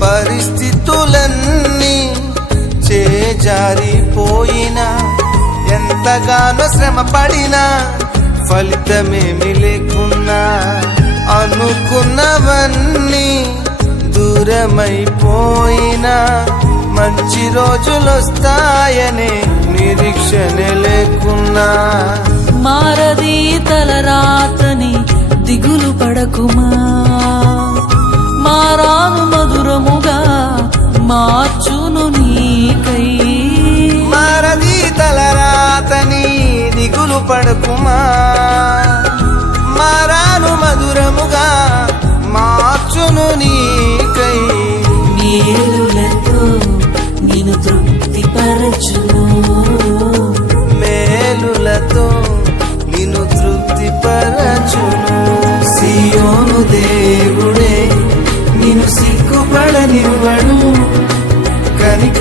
పరిస్థితులన్నీ చేజారిపోయినా ఎంతగానో శ్రమ పడినా ఫలితమేమి లేకున్నా అనుకున్నవన్నీ దూరమైపోయినా మంచి రోజులొస్తాయనే నిరీక్షణ లేకున్నా. మారది తలరాతని దిగులు పడకుమా? మార్చును నీకై. మారది తలరాతని దిగులు పడకుమా? మారాను మధురముగా మార్చును నీకై. మేలులతో నేను తృప్తిపరచును. మేలులతో నిన్ను తృప్తిపరచును. సియోను దేవుడే నిన్ను సిగ్గుపడనివ్వడు.